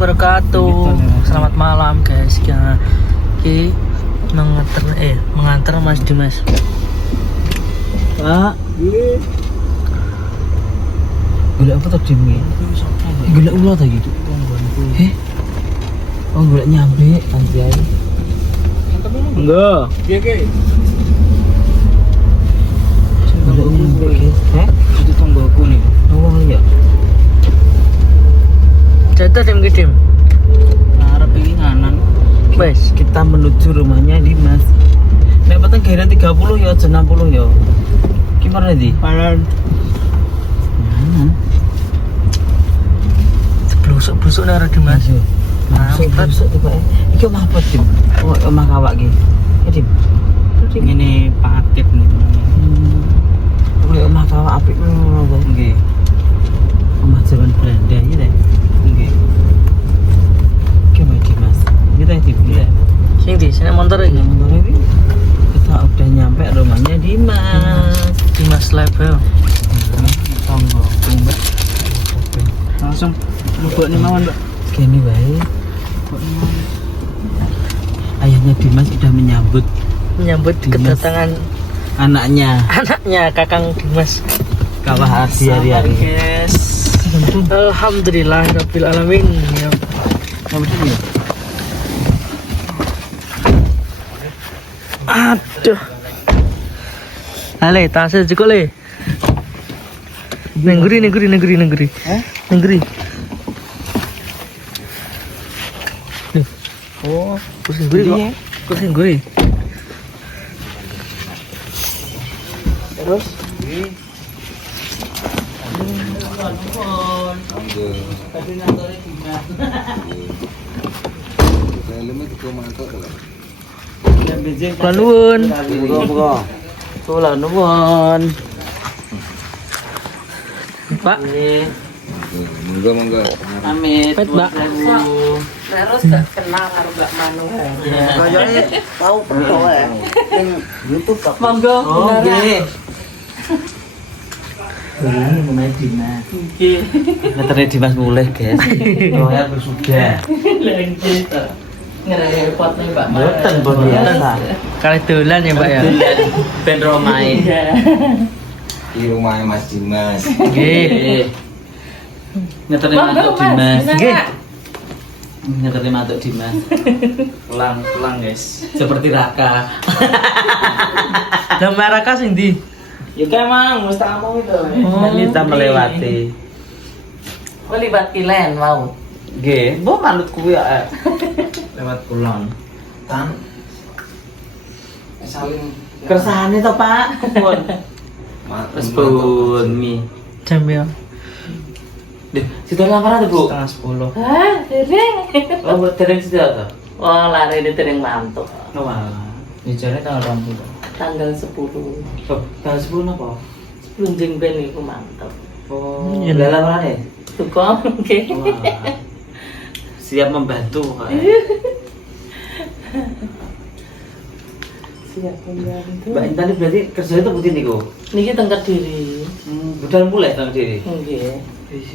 wabarakatuh. Selamat malam guys. Ki mengantar Mas Dimas. Pak. Gula apa tadi mi? Gula ulo tadi gitu. Oh gula nyambe anjay. Enggak. Iya, Ki. Gula nyambe guys. Itu tonggoku nih. Oh iya. Jatuh tim gidim. Arep iki nganan. Wes, kita menuju rumahnya Dimas. Nek peteng gairah 30 ya, 60 ya. Gimana di? Paran. Blusuk-blusuk nek arep Dimas. Masuk tiba. Iki omah apa, Dim? Oh, omah kawak iki. Ya, Dim. Ini Pak Atip nih. Oleh omah kawak apik ngono kok. Nggih. Omah zaman Belanda ya deh. Nggih. Gimana Dimas? Kita Dim ya. Sing di sini motor iki. Motor iki. Kita udah nyampe rumahnya Dimas. Dimas level. Tonggo Mbak. Langsung mlebu nih mawon, Mbak. Gini baik. Ayahnya Dimas sudah menyambut Dimas. Kedatangan anaknya Kakang Dimas. Kawah Ardi hari-hari. Guys. Alhamdulillah rabbil alamin. Ya. Aduh. Ale, tasnya cukup le. Nengguri. Eh? Nengguri. Oh, kursi nengguri kok. Kursi nengguri. Terus? Nuwun. Kula nuwun. Pak. Monggo. Amit. Pet, Mbak. Terus gak kenal karo Mbak Manu. Kayaknya tahu kok ya. Ning YouTube kok. Monggo. Oh, nggih. Ini pemain Dimas. Nggih. Ngeternya Dimas mulai, guys. Oh, ya sudah. Lagi to. Ngerepot nih Mbak Manu. Boten pun biasa. Kali dolan ya, Mbak ya. Ben Romai. Di rumahnya Mas Dimas. Nggih. Ngeterima matuk Dimas. Nggih. Ngeterima matuk Dimas. Pulang, guys. Seperti Raka. Gambar Raka sing ndi? Ya emang mesti ngomong itu. Kita melewati. Oh libat kilen mau. Nggih, mbok manut kuwi ya. Lewat pulang. Tan. Saling Kersane to, Pak? Pun. Terus pun mie. Jam ya. Deh, situ lapar tuh, Bu? 9:30. Hah, dereng. Oh, buat tereng situ atau? Oh, lari di dereng mantuk. Wah, ini jalannya tanggal 20. Tanggal 10. Oh, tanggal 10 apa? Lunjing ben iku mantap. Oh, Iya. udah lamaran ya? Tukang nggih. Wah, siap membantu, Pak. Siap membantu. Mbak Intan ini berarti kerjanya tuh putih nih, kok? Niki teng Kediri. Udah mulai tanggal diri? Nggih.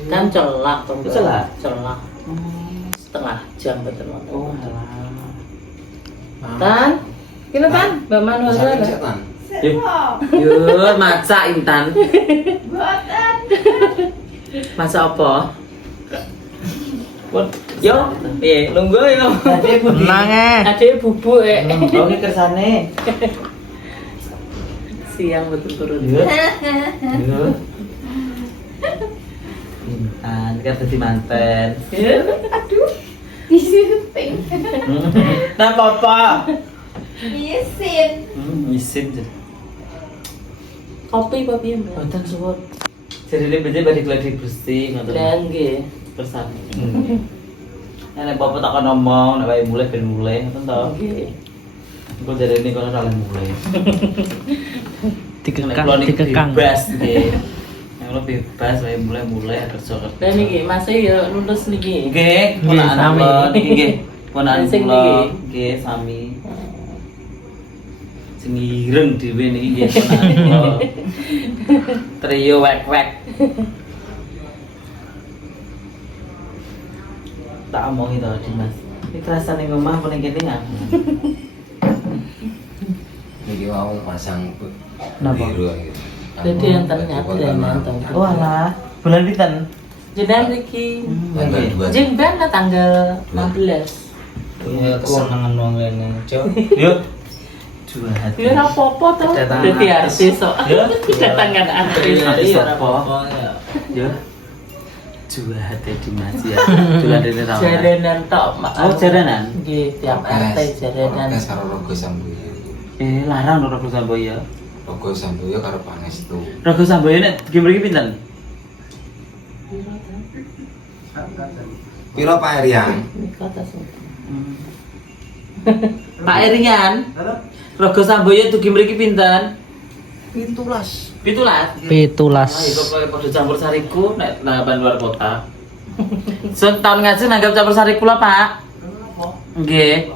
Kan celak to. Mbak. Celak? Celak. Setengah jam betul. Oh, alah. Tan. Kira Tan, Mbak Manu saling ada. setan. Yuk, maca Intan. Masa apa? Yo, piye? Lungguh yo. Tenang Adek bubuk Oh, ini kersane. siang betul turun. Yo. Intan, kan dadi manten. Aduh. Disunting. Nah, papa. Isin. Isin. Kopi Mbak. Boten suwun. Jadi ini berarti balik lagi bersih ngoten. Lah nggih. Bersani. Nek papa tak ngomong, nek wae mulai ben mulai ngoten to. Nggih. Engko jare ini kono salah mulai. dikekang. Bebas nggih. Yang lo bebas wae mulai kerja. Lah niki Mas ya lulus niki. Nggih, Nggih, ponakan sami. kula niki nggih. Ponakan Sing kula niki. nggih sami. Sing ireng dhewe niki nggih ponakan kula. Trio wek-wek. tak omongi to Dimas. Iki kerasa ning omah apa ning kene ya? Niki mau pasang Napa? biru gitu. Jadi yang ternyata yang nonton. Oh alah, bulan pinten? Jenengan iki Tanggal 2. jeng ben tanggal 15. Ya kesenangan wong ngene, Cok. Yuk. Dua hati. Ya ora apa-apa to. Kedatangan Dadi artis kok. Ya. Kedatangan artis. Iya, apa? Ya. Dua hati Dimas ya. Dolan rene ra. Jaranan tok. Oh, jaranan? Nggih, tiap RT jaranan. Kes karo Rogo Samboyo. Larang lho Rogo Samboyo. Rogo Samboyo karo Pangestu. Rogo Samboyo nek game mriki pinten? Piro Pak Eriang? Kata sing. Pak Erian. Rogo Samboyo tuh game mriki pinten? 17. 17. Pitulas. Ayo kok padha campur sariku nek nanggapan luar kota. Tahun ngaji nanggap campur sari kula, Pak. Nggih.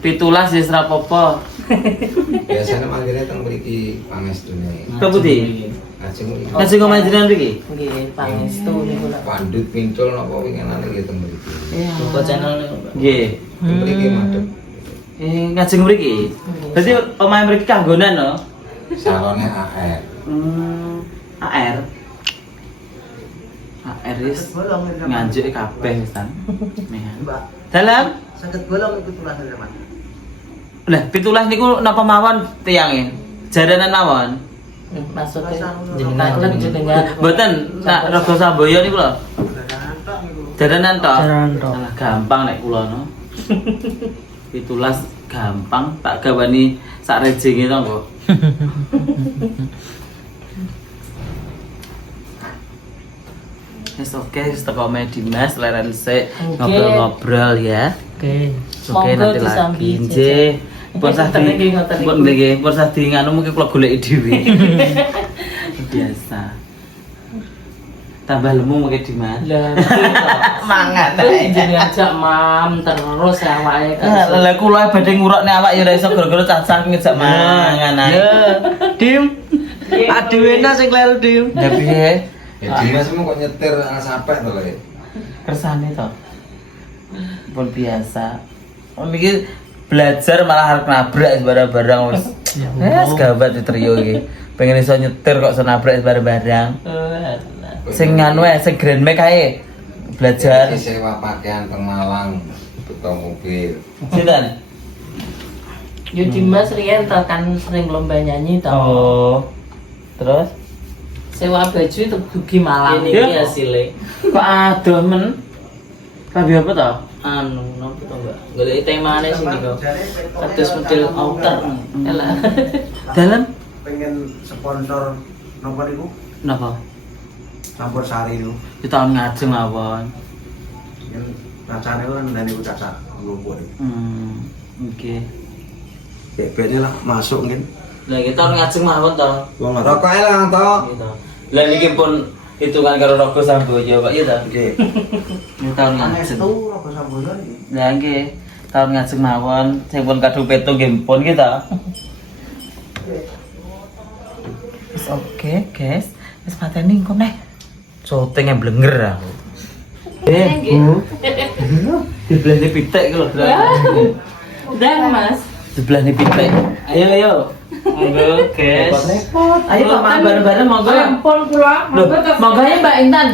17 wis ra apa-apa. Biasanya manggilnya teng mriki Pangestune. Kepundi? Ngajeng mriki. Ngaji ngomong jenengan mriki? Nggih, pangestu niku lho. Pandut pincul napa winginane nggih teng mriki. Buka channel Nggih. Teng mriki madhep Ngajeng mriki. Dadi omahe mriki kanggonan no. salone AR. AR. AR wis nganjuk kabeh wis tan. Dalam Saged bolong iku tulasan Mas. lah 17 niku napa mawon tiyange? Jaranan mawon. Maksudnya jenengan Mboten nak Rogo Samboyo niku lho. Jaranan tok. Jaranan tok. Alah gampang nek kula no. 17 gampang tak gawani sak rejenge to kok. Wis oke, wis teko Dimas leren sik ngobrol-ngobrol ya. Oke. Oke, Monggo nanti lagi disambi, nggih. Pun Ngoten iki, ngoten iki. pun nggih, pun sadi nganu mungkin kula goleki dhewe. Biasa. Tambah lemu mungkin Dimas. Lah, Mangan jenengan ajak mam terus awake Lah kula badhe ngurukne awak ya ora iso gara-gara cacah ngejak mangan ae. Dim. Adewena sing kleru Dim. Ya piye? Ya Dimas kok nyetir ana sampai to lho. Kersane to. Pun biasa. Niki belajar malah arep nabrak barang-barang wis. Wes gawat di trio iki. Pengen iso nyetir kok iso nabrak barang-barang. Sing nganu ae, sing Grand Max ae. Belajar. Iki sewa pakaian teng Malang, beto mobil. Sinten? Yo Dimas riyen to kan sering lomba nyanyi to. Oh. Terus Sewa baju itu dugi Malang Ini iki ya? asile. kok adoh men? Kabeh apa to? Anu napa to, Mbak? Golek temane sini kok. Kados model outer. Elah. Dalam pengen sponsor nopo niku napa? campur sari niku Di tahun ngajeng mawon. yang racane kan ndane ku cacat nglumpuk niku Oke. bebeknya lah masuk mungkin Lah iki tahun ngajeng mawon to. wong ora Rokoke lah to. Gitu. Lah niki pun hitungan karo Rogo Samboyo, Pak, ya ta? nggih Ini tahun Pangestu ngajeng. apa samboyo iki Lah nggih, tahun ngajeng mawon sing pun kadung peto nggih pun kita. Wis oke, guys. Wis pateni engko neh. Syuting blenger aku. Bu. Dibelani pitik iki lho, Dan Mas. Dibelani pitik. Ayo ayo. Monggo, guys. Ayo Pak, makan bareng-bareng monggo. Ampun kula. Loh, monggo ya Mbak Intan.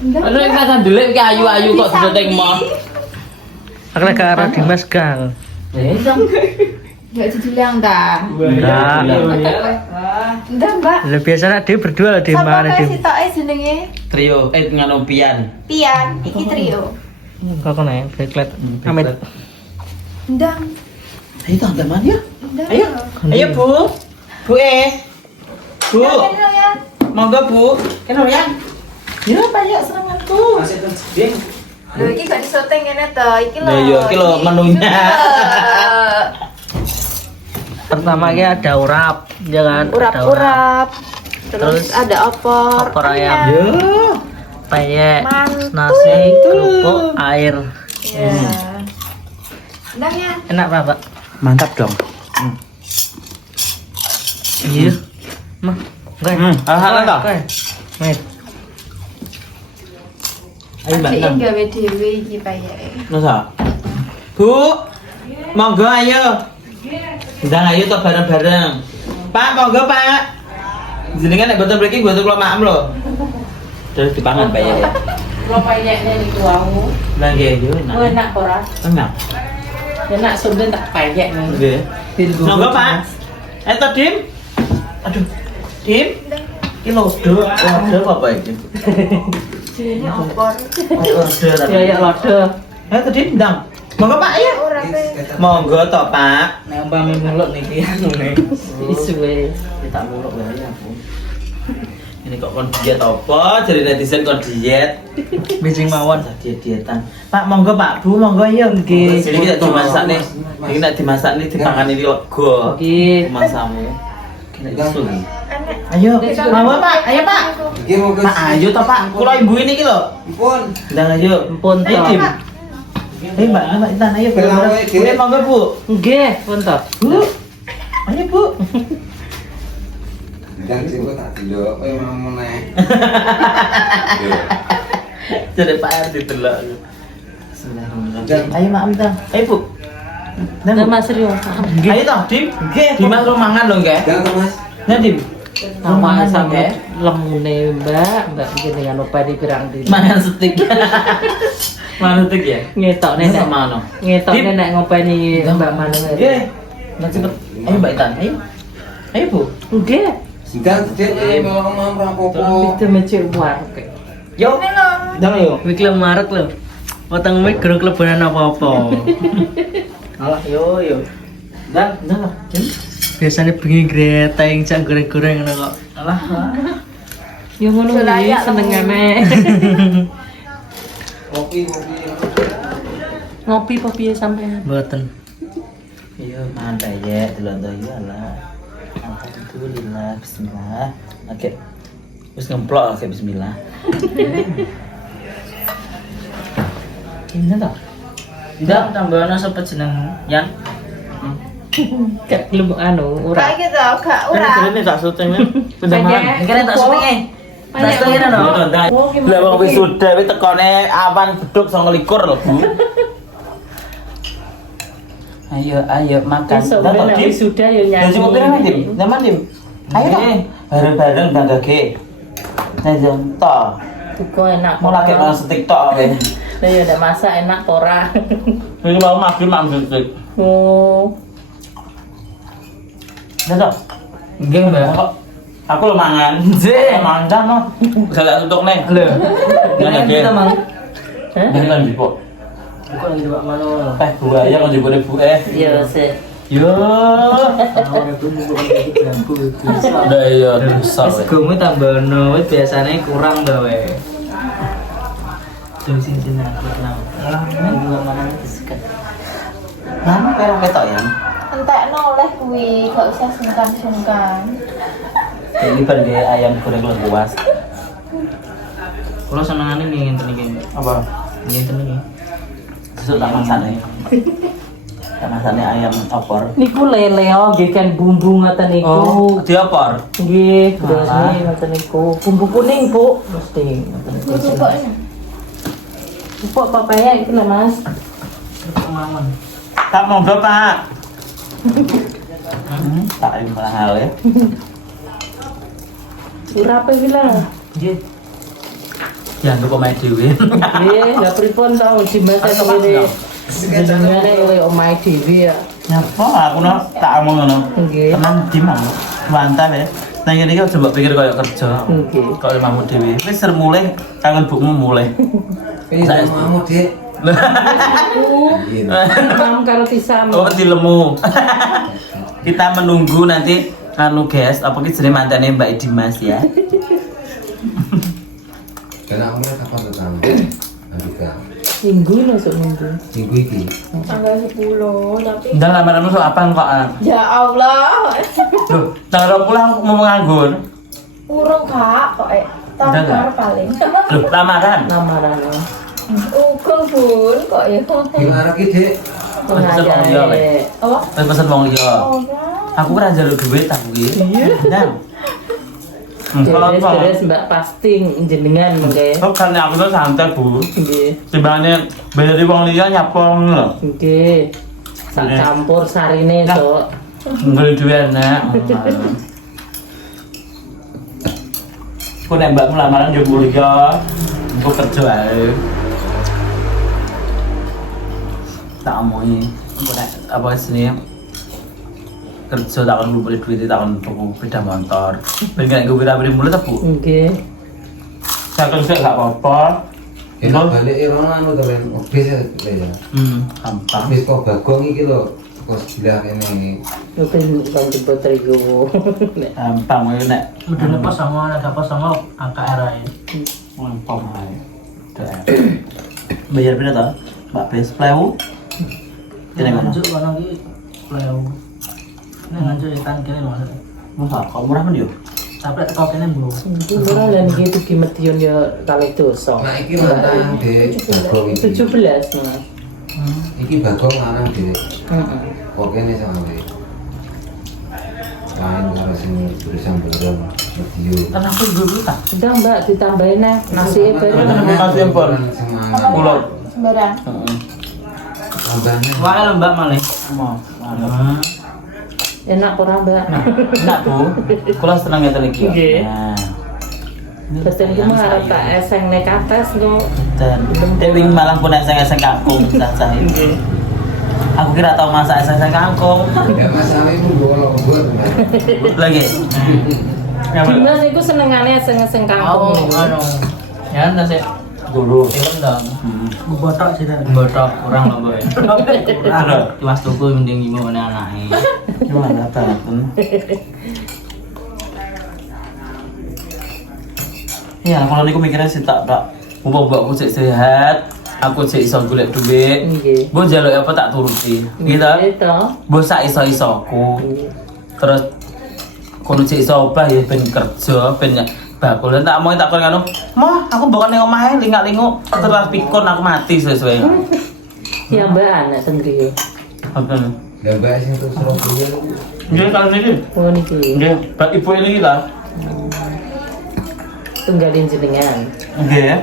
Aduh, nek kata ndelik iki ayu-ayu kok syuting mall. Aku lagi ke arah Dimas Gang. Enggak dibilang dah. Enggak. Enggak, Mbak. Lah biasanya dia berdua di Sapa mana kae Dim? sitoke jenenge? Trio, nganu pian. Pian, iki trio. Kok kena backlight. Amit. Ndang. Ayo teman-teman ya. Ndang. Ayo. Ayo Bu. Bu Bu. Ya. Monggo Bu. Kena ya. Ya, banyak seranganku. Masih teng jeding. Lho iki gak disyuting kene to. Iki lho. Lah iya, iki lho menunya. Pertama ki ada urap, ya kan? Ada Urap-urap. Terus Terus ada opor. opor ayam. Ya. Peyek, Mantap. nasi, kerupuk, air. Ya. Ndang ya. Enak Pak? Mantap dong. Iya. Mah, enggak. Alhamdulillah. Mit. Ayo Mbak Adike Nang. gawe dhewe iki payake. Masa? Bu, monggo ayo. Ndang ayo to bareng-bareng. Pak, monggo Pak. Jenengan nek boten mriki boten kula maem lho. Terus dipangan Pak ya. Kalau payeknya niku wau. Lah nggih, yo Oh, enak. enak ora? Enak. Enak sudah tak payek nih. Nggih. Monggo Pak. Eto Dim. Aduh. Dim. Iki lodo apa iki? Jenenge opor. Lodo ta. Ya ya lodo. Eto Dim, ndang. Monggo Pak, ayo. Ora pe. Monggo to Pak. Nek umpame mulut niki anu nih. Isu e. Kita muluk wae aku. Ini kok kon diet apa? Jadi netizen kon diet. Bijing mawon. Dietan. Pak, monggo Pak, Bu, monggo ya nggih. Jadi kita dimasak nih. Ini nek dimasak nih dipangan ini lego. Nggih. Masamu. Kena isu. Enak. Ayo, monggo Pak, ayo Pak. Iki mau ke Pak, ayo to Pak. Kula ibu ini ki lho. pun. Ndang ayo. Pun Ayo, to. Dim. Mbak, Mbak Intan ayo. Boleh monggo Bu. Nggih, pun to. Bu. Ayo Bu. Dan sing kok tak delok kowe mau meneh. Jadi Pak R ditelok. Bismillahirrahmanirrahim. Ayo Mak Intan. Ayo Bu. Nah, Nah, Bu. Mas Rio. Ayo toh, Dim. Dimas lu mangan lho, nggih. Jangan Mas. Nah, Dim. Nama sampe lemune Mbak jenengan opa di pirang di. Mangan steak. Mangan steak ya? Ngetok nek Sama ano? ngetok Dim. nek ngopeni Mbak Manu. Nggih. Nah, cepet. Ayo Mbak Intan, ayo. Ayo, Bu. Nggih. Sidang sithik mau ngomong rapopo. Itu mecek warung. Yo. Ndang ayo. Wiki lho marek lho. Potong mic geruk lebaran apa-apa. Alah, yo. Ndang lah. Dim. Biasanya bengi greteng cak goreng-goreng ngono kok. Alah. Yo ngono kuwi Selayak senengane. Kopi. Ngopi apa piye sampean? Mboten. Iya, mangan payek delok ya lah. Alhamdulillah, bismillah. Oke. Wis ngemplok oke bismillah. Ini toh. Ndak tambahan sapa jeneng Yan? Gak belum anu ora. Kayak gitu, gak ora. Ini tak syuting nih. Banyak. Kene tak syuting Tak syuting lho. Lah wong wis sudah wis tekone awan beduk 29 lho, Bu. Ayo makan. Besok Dah, nek Dim. wis sudah yo Lah nyanyi. cuma kira Dim. Nyaman Dim. Ayo toh. Bareng-bareng Bang Gage. Nah, jam toh. Tuku enak. Mau lagi mau steak tok kowe. Lah ya udah masak enak ora. Iki mau makan makan steak. Oh. Dah toh. Nggih, Mbak. Aku lo mangan. Mangan no. Bisa tak tutup nih. Lho. Jangan Kita Mang. mang. Hah? Jangan di kok. Kok yang dua mano. Buaya kan jebule Bu Iya, sih. Yo. Udah iya dosa. Segomu tambahono wis biasane kurang to we. Sing sing aku kenal. Dua mano disket. Mana perong ketok ya? Entekno oleh kuwi, gak usah sungkan-sungkan. Ini kan dia ayam goreng lengkuas. Kula senengane ngenten iki. Apa? Ngenten iki. Besok tak masakne. Tak masakne ayam opor. Niku lele nggih kan bumbu ngoten niku. Oh, diopor. Nggih, Malah. terus ngoten niku. Bumbu kuning, Bu. Mesti ngoten niku. Pokoknya. Pupuk papaya iki lho, Mas. Mawon. Tak monggo, Pak. Tak ini mahal ya. Ora apa iki lah. Nggih. Jangan lupa main dewi. Nggih, lah pripun to dimasak ngene. Jenengane kowe omahe dhewe ya. Nyapa aku no tak omong ngono. Nggih. Tenang dimang. Mantap ya. Nah ini kan coba pikir kayak kerja. Nggih. Kalau mampu dewi. Wis ser mulai kangen bukmu mulai. Ini mau Dik. Mam karo pisang. Oh dilemu. Kita menunggu nanti anu guys, apa ki jenenge mantene Mbak Dimas ya. Dan aku kapan datang? Andika. Minggu lho sok minggu. Minggu iki. Tanggal 10 tapi Ndang lamaranmu sok apa kok? ya Allah. Loh, tanggal 20 mau nganggur. Urung kak kok tahun Udah nggak? baru paling. Loh, lamaran. Lamaran. Ukung bun kok ya. Gimana ki, Dik? Pesen wong liya, Le. Apa? Pesen wong liya. Oh ya. Aku ora njaluk duit aku ki. Iya. Ndang. Beres-beres Mbak pasting jenengan mengke. Kok kan aku tuh santai Bu. Nggih. Timbangane bayari wong liya nyapong lho. Nggih. Sak campur sarine sok. Nggih duwe enak. Ku nek mbakmu lamaran yo kuliah, engko kerja ae. Tak omongi, engko nek apa sini kerja tak kon beli duit tak kon tuku sepeda motor. Ben gak nggo wira-wiri mulut ta, Bu? Nggih. Saya kerja gak apa-apa. Enak balik orang anu keren bis ya. Gampang. Bis kok Bagong iki lho. Kok sebelah ini. Yo ben kang tipe trio. Gampang wae nek Udah pas sama ada pas sama AKR aja. gampang ae. Udah. Bayar berapa ta? Mbak Bes Pleu. Kene ngono. Lanjut kono iki pleu. Nek lanjut ikan kene lho maksudnya. Murah kok murah men yo. Tapi teko kene belum. Murah lan iki tuh Medion yo kalih dosa. Nah iki lanang di Bagong iki. 17 Mas. Iki Bagong lanang di. Heeh. Kok kene sampe. Lain karo sing berusaha belum video. Kan aku dulu ta. Udah Mbak ditambahin nah nasi bareng. Makasih Empon. Pulau. Sembarang. Heeh. Tambahnya. Wae lho Mbak malih. Mau. Enak ora Mbak? Enak Bu. Kula seneng ngeten iki. Nggih. Nah. Pesen ku mah arep tak eseng nek kates kok. Dan Dewi malah pun eseng-eseng kangkung sah-sah ini. Aku kira tau masak eseng-eseng kangkung. Ya masalah itu gua lembut. Lagi. Ya bener. Dimas iku senengane eseng-eseng Oh, kangkung. anu. Ya nasi Dulu. film dong. Botok sih dah. Botok kurang lho, Boy. Kurang. Tiwas tuku mending gimana anake. Gimana banget? Ya, kalau niku mikirnya sih tak mbok-mbokku sik sehat, aku sik iso golek duit. Nggih. Mbok njaluk apa tak turuti. Gitu. Gitu. Mbok sak iso-isoku. Terus kono sik iso obah ya ben kerja, ben bakulan tak mau tak kon ngono. Mah, aku mbok ning omahe lingak-linguk terus pikun aku mati sesuai. Ya Mbak anak sendiri. Apa? Ya mbak sing terus Surabaya. Nggih kalau niki. Oh niki. Nggih, Pak Ibu ini lah. Tunggalin jenengan. Nggih ya.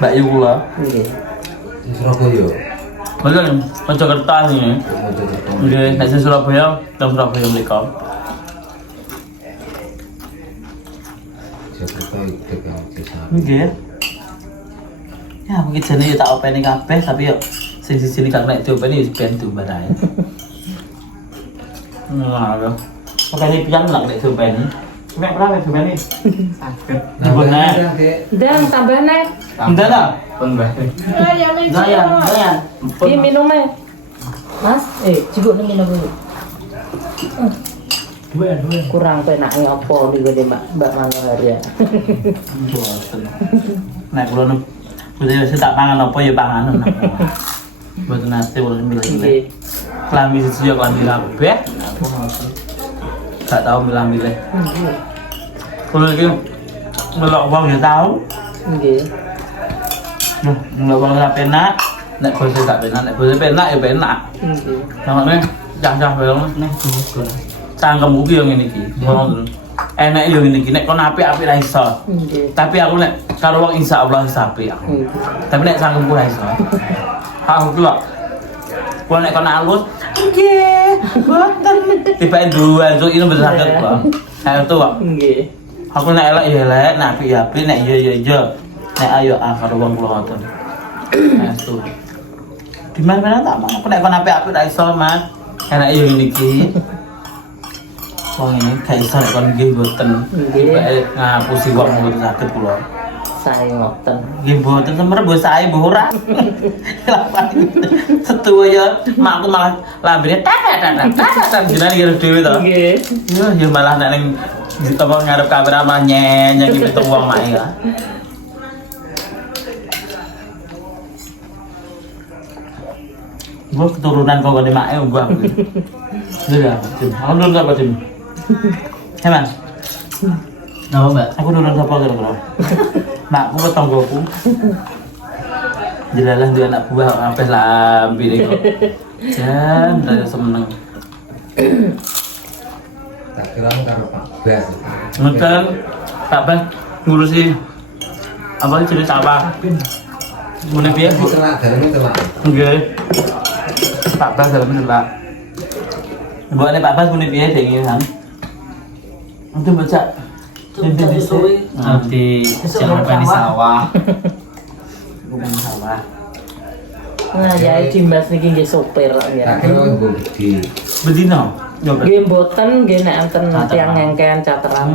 Mbak Ibu lah. Nggih. Sing Surabaya. Betul, Mojokerto ini. Nggih, nek sing Surabaya, teng Surabaya mriko. Jakarta itu kan desa. Nggih. Ya, mungkin jane tak openi kabeh tapi yo sing siji nek nek diopeni ben diumbar ae. Nah, openi pian lak nek diopeni. Nek berapa diopeni? Sakit. Nah, Dan tambah nih. Entar lah. Pun bae. Doyan. Ini minumnya. Mas, cukup nih minum dulu. Dua. Kurang penaknya apa nih gue Mbak Manohar ya. Boten. Nek kula nu kudu wis tak pangan apa ya panganan. Boten nate kula milih-milih. Nggih. Klambi siji ya klambi kabeh. Aku ngoten. Gak tau milih-milih. Nggih. Kula iki melok wong ya tau. Nggih. Nah, melok wong ora penak. Nek bose gak penak, nek bose penak ya penak. Nggih. Namane cah-cah wae nek bos. Cangkemku ki yo ngene iki. Ngono. Enak yo ngene iki nek kon apik-apik ra iso. Nggih. Tapi aku nek karo wong insyaallah iso apik aku. Nggih. Tapi nek cangkemku ra iso. Aku ki kok kok nek kon alus, nggih, boten. Tiba dua itu ini bener sakit kok. Kayak itu kok. Nggih. Aku nek elek ya elek, nek apik ya apik, nek iya ya iya. Nek ayo karo wong kula ngoten. Nah, itu. Di mana tak mau, aku nek kon apik-apik ra iso, Mas. Enak yo ngene iki. Wong ini gak iso nek kon nggih boten. Nggih. Bae ngapusi wong mboten saged kula. Saya ngoten. Nggih mboten semer mbok sae mbok ora. Setu ya makku malah lambene tak jenenge karo dhewe to. Nggih. Yo malah nek ning apa ngarep kamera malah nyenyek iki pitung wong mae ya. Gua keturunan kok gede mae gua. Iya, Jim. Aku dulu apa, Jim? Heman. Napa, Mbak? Aku dulu sapa kira-kira? Makku tetanggoku. Jelalah dia anak buah sampai lambi nih kok. Jan, rada seneng. Tak kira karo Pak Bas. Ngeten Pak Bas ngurusi apa jenis sawah. Mune piye Bu? Celak, dalamnya celak. Nggih. Pak Bas dalam celak. Mbokne Pak Bas mune piye dek iki, Sam? Untuk baca Nanti siapa di sawah. bukan sawah. Nah, ya Dimas niki nggih sopir lah ya. Tak kira gue gede. Bedino. Nyoba. Nggih mboten nggih nek enten tiyang ngengken cateran.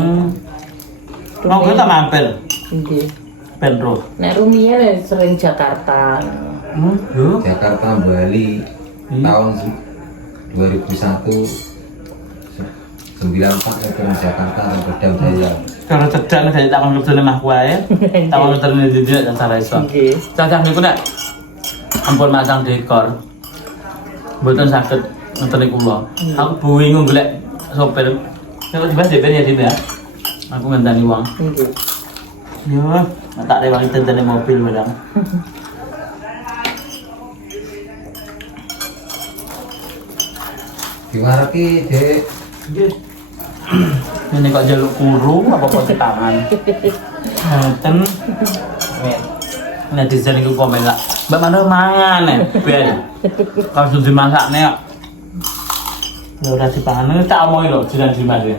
Mau kita mampir. Nggih. Penro. Nek rumiyin sering Jakarta. Yo. Jakarta Bali tahun 2001 94 ke Jakarta dan Bedam Jaya. Kalau cedak dari takon lebih mah kuae. Takon terus jadi dan salah iso. Nggih. Cacah niku nek ampun masang dekor. Mboten saged ngoten niku kula. Aku bingung golek sopir. Nek dibahas dhewe ya Din ya. Aku ngenteni wong. Nggih. Yo, tak rewangi tentene mobil barang. Diwaraki dek. Ini kok jaluk kurung apa kok tangan. Ngeten. Netizen iku komen lah. Mbak Mano mangan ben. Kalau sudah dimasakne kok. Ya udah dipangan tak omongi lho jeneng Dimas ya.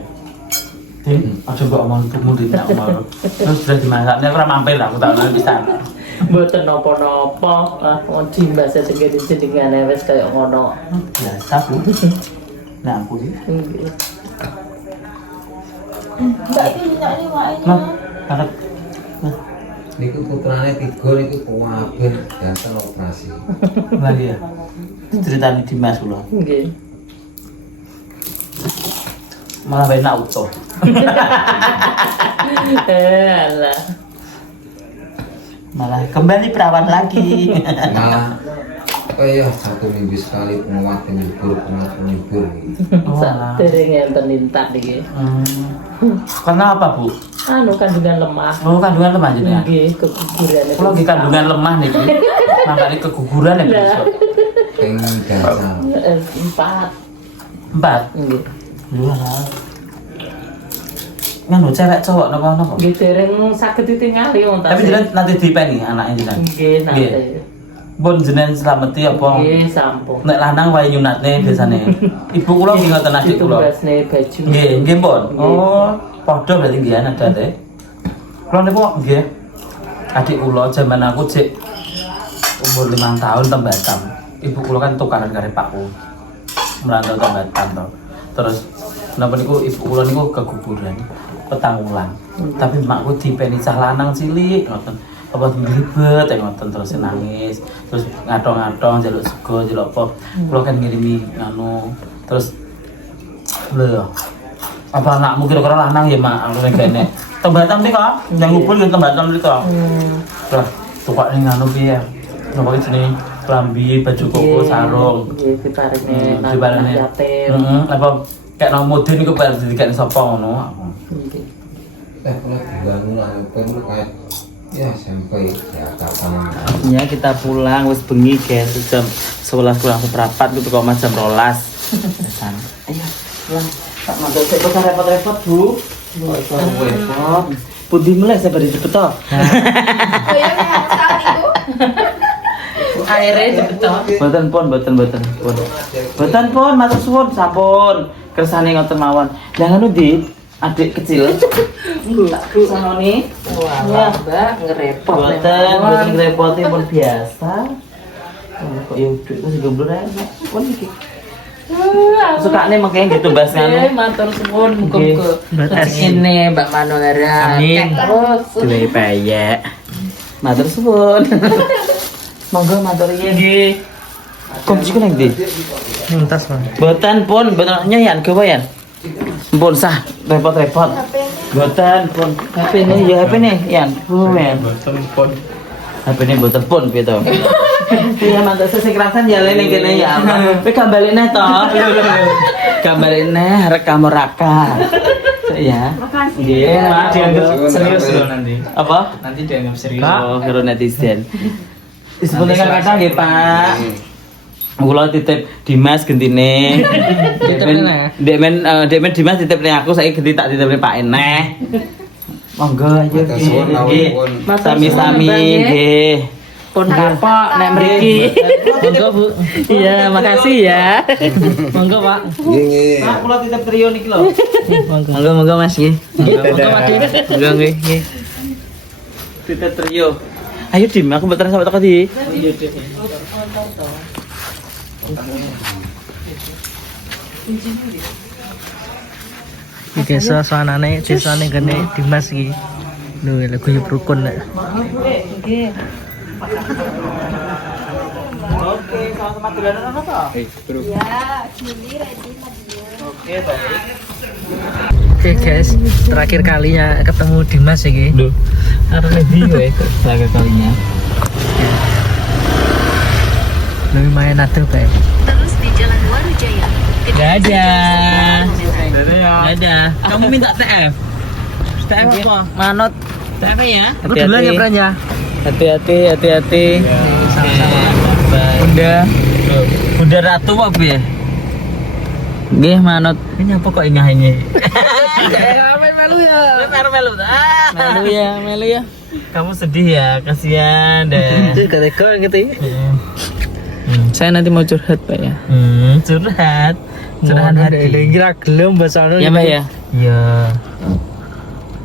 Din, aja kok omong tumu Din tak omong. Terus sudah dimasakne ora mampir aku tak nang pisan. Mboten napa-napa. Ah, wong Dimas sing jenengane wis kaya ngono. Biasa Bu. Nah aku iki. Nggih. Mbak itu minyak ini makanya. Nah, arep Niku putrane 3 niku kuwabe dasar operasi. lagi ya. Ceritani Dimas kula. Nggih. Malah enak utuh. Alah. Malah kembali perawan lagi. Malah kayak 1 minggu sekali penguat penyubur. Dereng enten nintak niki. Karena apa Bu? Anu kandungan lemah. Oh kandungan lemah jenengan. Nggih, kegugurane. Kalau lagi kandungan lemah nih, makanya keguguran ya besok. Ping dasar. 4. 4. Nggih. Iya. Nganu cewek cowok nopo. Nggih dereng saged ditingali wong ta. Tapi jenengan nanti dipeni anaknya jenengan. Nggih nanti. Pun jenengan selameti apa? Nggih sampun. Nek lanang wae nyunatne biasane. Ibu kula nggih ngoten adik kula. Ditumbasne baju. Nggih, nggih pun. Nggih. Oh, padha berarti nggih ana date. Kula niku nggih. Adik kula zaman aku cek umur 5 tahun teng Batam. Ibu kula kan tukaran karo pakku. Merantau teng Batam to. Terus napa niku ibu kula niku keguguran petang wulan. Tapi makku dipeni cah lanang cilik ngoten. Apa nglibet ngoten terus nangis. Terus ngadong-ngadong njaluk sego, njaluk apa. Kula kan ngirimi anu. Terus lho. Apa anakmu kira-kira lanang ya, Mak? Aku nek kene. Teng Batam iki kok, yang ngumpul ke Teng Batam iki kok. Lah, tukak ning anu piye? Napa iki jenenge? Klambi, baju koko, sarung. Nggih diparingi Dibarane. yatim. Heeh, apa kayak nang mudin iku bar dikene sapa ngono. Nggih. Kalau dibangun anak kayak ya sampai Jakarta. Ya kita pulang wis bengi guys, jam 11 kurang seperempat gitu kok jam 12. Pesan. Ayo pulang. Tak mantul sik kok repot-repot, Bu. Repot. Pundi mulai sabari cepet to. Oh ya yang saat itu. Akhirnya cepet to. Boten pun. Boten pun matur suwun sampun. Kersane ngoten mawon. Lah ngono Dit, adik kecil. Bu sanoni. Wah, Mbak ngerepot. Boten ngrepoti pun biasa. Kok yo duit wis gembur ae. Pun iki. Sukane makanya gitu bahas Nggih, nganu. matur suwun Nggih. muga-muga rezekine Mbak Manora. Amin. Terus. Duwe payek. Matur suwun. Monggo matur nggih. Kunci ku nang ndi? Entas Bang. Boten pun, boten nyayan gawe yan. Pun sah repot-repot. Boten pun. HP ne ya HP ne yan. Bumen. Boten pun. HP ne boten pun piye to. Iya mantuk sesek rasan ya lene kene ya. Kowe gambalene to. Gambalene rekam raka. Ya. Nggih, Mak Dianggap dianggap serius loh nanti. apa? Nanti dianggap serius. Oh, karo netizen. Disebut kata nggih, Pak. Kula titip Dimas gentine. Dekmen Dimas titip ning aku saiki genti tak titip ning Pak Eneh. Monggo aja. Matur suwun awun. Sami-sami nggih. Pun kapok nek mriki. Monggo Bu. Iya, makasih ya. Monggo Pak. Nggih. Pak, kula titip trio niki lho. Monggo Mas nggih. Monggo Pak Dim. Monggo nggih. Titip trio. Ayo Dim, aku beteran sampai teko di. Iki suasanane desane gene Dimas iki. Lho, lagu yuk rukun nek. Oke, sama-sama dolanan apa toh? Ya, Juli ready mobil. Oke, baik. Oke guys, terakhir kalinya ketemu Dimas iki. Duh. Arep ndi kowe terakhir kalinya? Lebih main atuh kayak. Terus di Jalan Warujaya. Dadah. Dadah. Kamu minta TF? TF apa? Manut. TF ya? Aku duluan ya, Pran ya. Hati-hati. Sama-sama. Bye. Bunda Ratu apa piye? Nggih, manut. Ini apa kok ingah-ingih? Melu ya. Melu. Melu ya. Kamu sedih ya, kasihan deh. Tega gitu ya. Saya nanti mau curhat, Pak ya. Curhat hati. Kira gelem basane. Ya, Pak ya. Iya.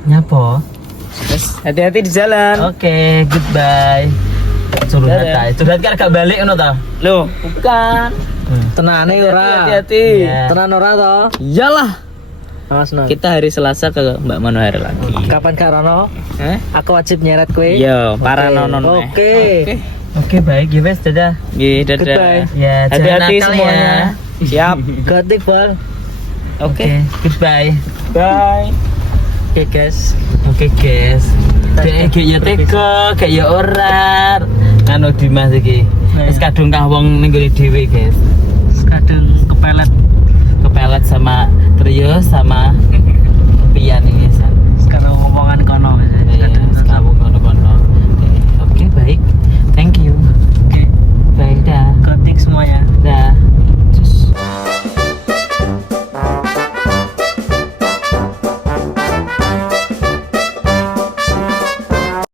Nyapa? Hati-hati di jalan. Oke, goodbye. Curhat Dadah. ae. Curhat kan gak balik ngono ta? Loh, bukan. Tenane ora. Hati-hati. Tenan ora to? Iyalah. Awas no. Kita hari Selasa ke Mbak Manohar lagi. Kapan Karono? Aku wajib nyeret kowe. Iya, para Oke. nonon. Oke. Oke, baik. Ya wes, dadah. Dadah. Goodbye. Ya, hati-hati semuanya. Siap. Gotik bal. Oke, goodbye. Bye. Oke guys. Oke, guys. Kayak ya teko, kayak ya ora. Anu Dimas iki. Wis kadung kah wong ning gone dhewe, guys. Kadang kepelet. Kepelet sama trio sama